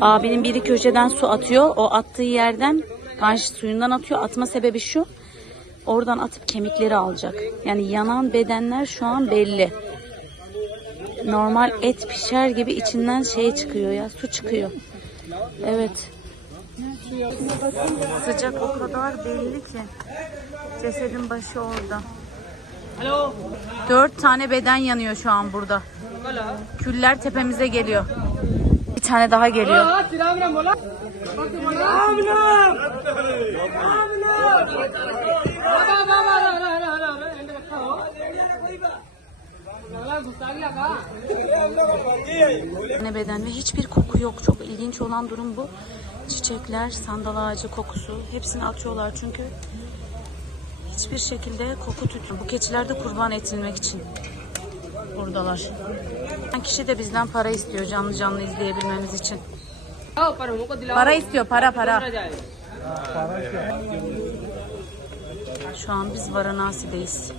Abinin biri köşeden su atıyor. O attığı yerden ganj suyundan atıyor. Atma sebebi şu. Oradan atıp kemikleri alacak. Yani yanan bedenler şu an belli. Normal et pişer gibi içinden şey çıkıyor ya. Su çıkıyor. Evet. Sıcak o kadar belli ki. Cesedin başı orada. Dört tane beden yanıyor şu an burada. Küller tepemize geliyor. Tane daha geliyor. Ne beden ve hiçbir koku yok. Çok ilginç olan durum bu. Çiçekler, sandal ağacı kokusu hepsini atıyorlar çünkü hiçbir şekilde koku tutmuyor. Bu keçiler de kurban etilmek için buradalar. Kişi de bizden para istiyor canlı canlı izleyebilmemiz için. Para istiyor, para para. Şu an biz Varanasi'deyiz.